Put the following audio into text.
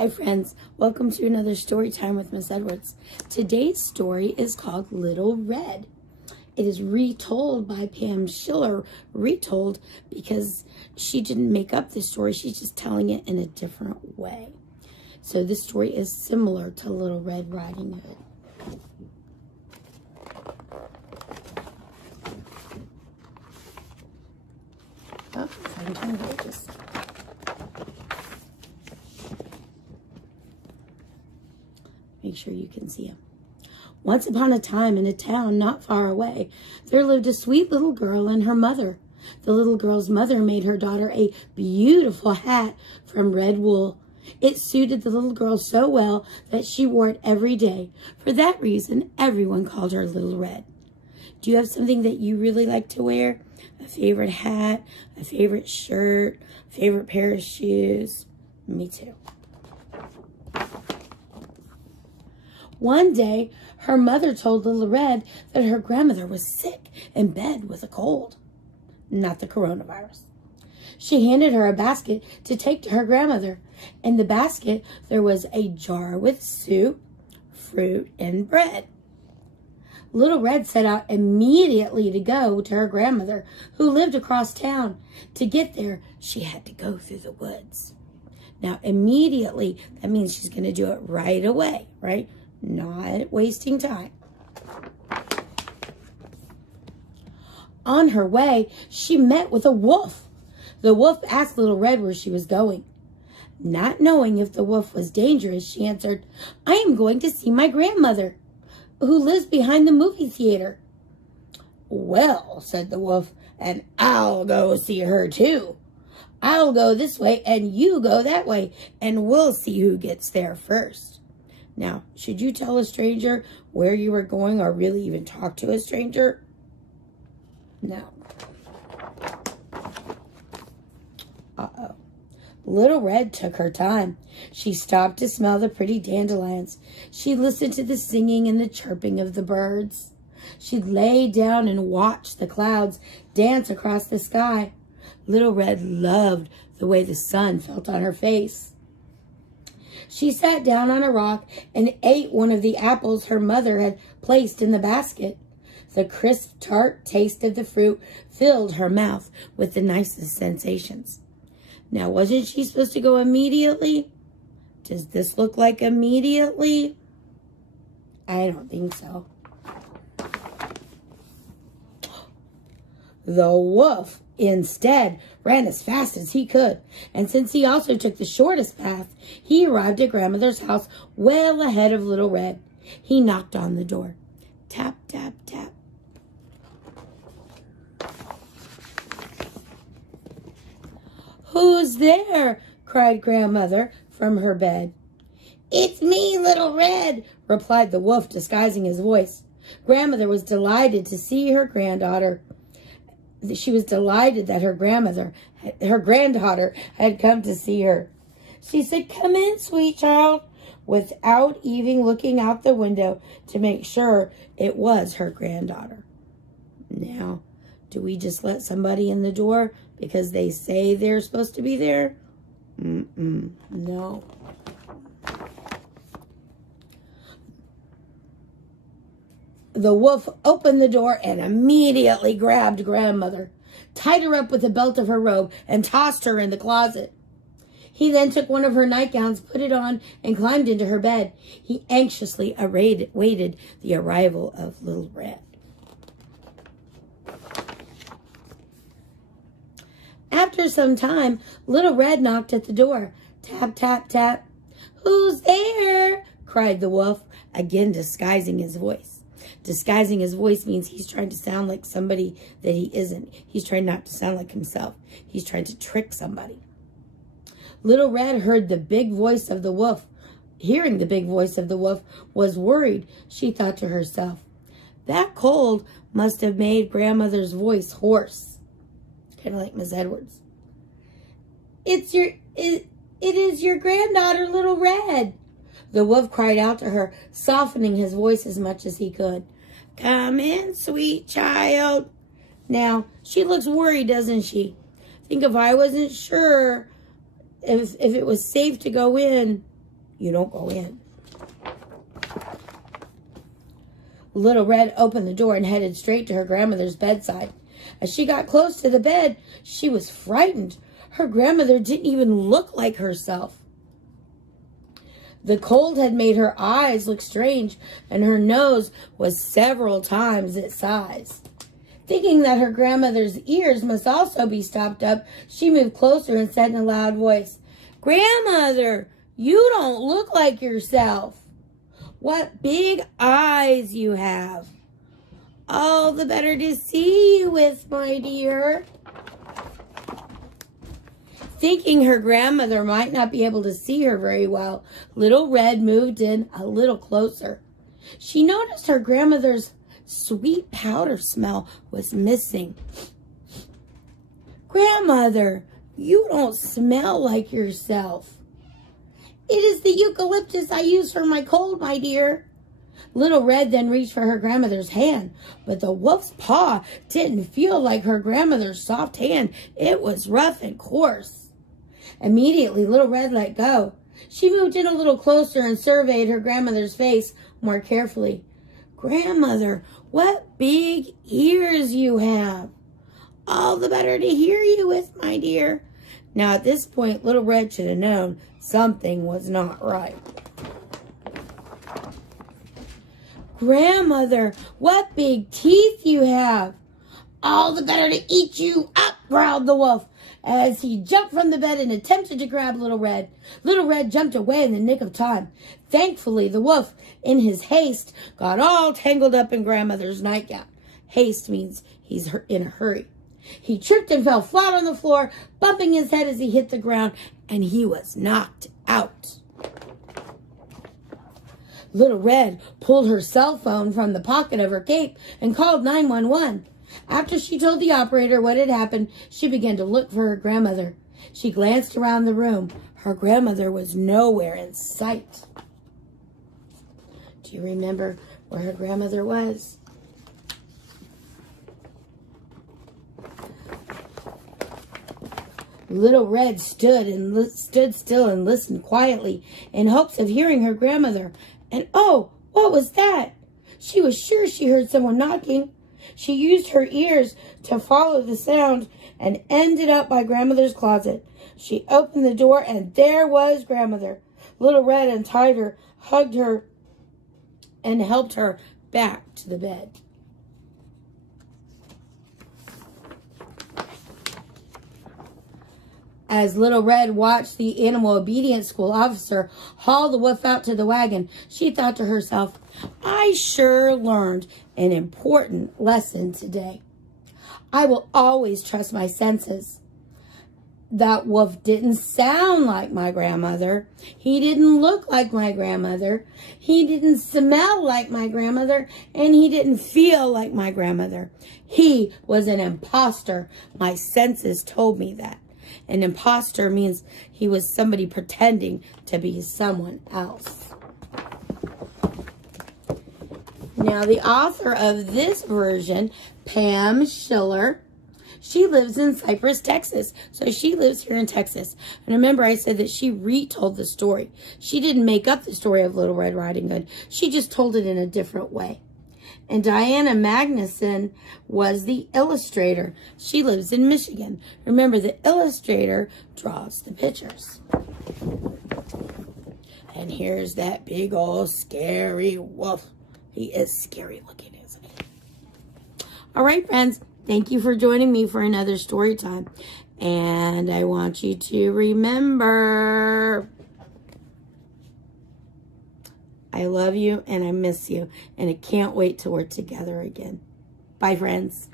Hi friends, welcome to another story time with Miss Edwards. Today's story is called Little Red. It is retold by Pam Shiller, retold because she didn't make up this story, she's just telling it in a different way. So this story is similar to Little Red Riding Hood. Oh, if I can turn the pages. Make sure you can see him. Once upon a time, in a town not far away, there lived a sweet little girl and her mother. The little girl's mother made her daughter a beautiful hat from red wool. It suited the little girl so well that she wore it every day. For that reason, everyone called her Little Red. Do you have something that you really like to wear? A favorite hat, a favorite shirt, a favorite pair of shoes? Me too. One day, her mother told Little Red that her grandmother was sick in bed with a cold, not the coronavirus. She handed her a basket to take to her grandmother. In the basket, there was a jar with soup, fruit, and bread. Little Red set out immediately to go to her grandmother, who lived across town. To get there, she had to go through the woods. Now, immediately, that means she's going to do it right away, right? Not wasting time. On her way, she met with a wolf. The wolf asked Little Red where she was going. Not knowing if the wolf was dangerous, she answered, "I am going to see my grandmother, who lives behind the movie theater." "Well," said the wolf, "and I'll go see her too. I'll go this way and you go that way, and we'll see who gets there first." Now, should you tell a stranger where you were going or really even talk to a stranger? No. Uh-oh. Little Red took her time. She stopped to smell the pretty dandelions. She listened to the singing and the chirping of the birds. She lay down and watched the clouds dance across the sky. Little Red loved the way the sun felt on her face. She sat down on a rock and ate one of the apples her mother had placed in the basket. The crisp, tart taste of the fruit filled her mouth with the nicest sensations. Now, wasn't she supposed to go immediately? Does this look like immediately? I don't think so. The wolf instead ran as fast as he could, and since he also took the shortest path, he arrived at Grandmother's house well ahead of Little Red. He knocked on the door. Tap, tap, tap. "Who's there?" cried Grandmother from her bed. "It's me, Little Red," replied the wolf, disguising his voice. Grandmother was delighted to see her granddaughter. She was delighted that her granddaughter had come to see her. She said, "Come in, sweet child," without even looking out the window to make sure it was her granddaughter. Now, do we just let somebody in the door because they say they're supposed to be there? No. The wolf opened the door and immediately grabbed Grandmother, tied her up with the belt of her robe, and tossed her in the closet. He then took one of her nightgowns, put it on, and climbed into her bed. He anxiously awaited the arrival of Little Red. After some time, Little Red knocked at the door. Tap, tap, tap. "Who's there?" cried the wolf, again disguising his voice. Disguising his voice means he's trying to sound like somebody that he isn't. He's trying not to sound like himself. He's trying to trick somebody. Little Red heard the big voice of the wolf. Hearing the big voice of the wolf was worried. She thought to herself, "That cold must have made Grandmother's voice hoarse." Kind of like Miss Edwards. It is your granddaughter, Little Red." The wolf cried out to her, softening his voice as much as he could. "Come in, sweet child." Now, she looks worried, doesn't she? Think if I wasn't sure if it was safe to go in, you don't go in. Little Red opened the door and headed straight to her grandmother's bedside. As she got close to the bed, she was frightened. Her grandmother didn't even look like herself. The cold had made her eyes look strange, and her nose was several times its size. Thinking that her grandmother's ears must also be stopped up, she moved closer and said in a loud voice, "Grandmother, you don't look like yourself. What big eyes you have. All the better to see you with, my dear." Thinking her grandmother might not be able to see her very well, Little Red moved in a little closer. She noticed her grandmother's sweet powder smell was missing. "Grandmother, you don't smell like yourself." "It is the eucalyptus I use for my cold, my dear." Little Red then reached for her grandmother's hand, but the wolf's paw didn't feel like her grandmother's soft hand. It was rough and coarse. Immediately, Little Red let go. She moved in a little closer and surveyed her grandmother's face more carefully. "Grandmother, what big ears you have. All the better to hear you with, my dear." Now, at this point, Little Red should have known something was not right. "Grandmother, what big teeth you have. All the better to eat you up," growled the wolf, as he jumped from the bed and attempted to grab Little Red. Little Red jumped away in the nick of time. Thankfully, the wolf, in his haste, got all tangled up in Grandmother's nightgown. Haste means he's in a hurry. He tripped and fell flat on the floor, bumping his head as he hit the ground, and he was knocked out. Little Red pulled her cell phone from the pocket of her cape and called 911. After she told the operator what had happened, she began to look for her grandmother. She glanced around the room. Her grandmother was nowhere in sight. Do you remember where her grandmother was? Little Red stood still and listened quietly in hopes of hearing her grandmother. And oh, what was that? She was sure she heard someone knocking. She used her ears to follow the sound and ended up by Grandmother's closet. She opened the door and there was Grandmother. Little Red untied her, hugged her, and helped her back to the bed. As Little Red watched the animal obedience school officer haul the wolf out to the wagon, she thought to herself, "I sure learned an important lesson today. I will always trust my senses. That wolf didn't sound like my grandmother. He didn't look like my grandmother. He didn't smell like my grandmother. And he didn't feel like my grandmother. He was an imposter. My senses told me that. An imposter means he was somebody pretending to be someone else." Now, the author of this version, Pam Shiller, she lives in Cypress, Texas. So she lives here in Texas. And remember, I said that she retold the story. She didn't make up the story of Little Red Riding Hood. She just told it in a different way. And Diana Magnuson was the illustrator. She lives in Michigan. Remember, the illustrator draws the pictures. And here's that big old scary wolf. He is scary looking, isn't he? All right, friends. Thank you for joining me for another story time. And I want you to remember, I love you and I miss you. And I can't wait till we're together again. Bye, friends.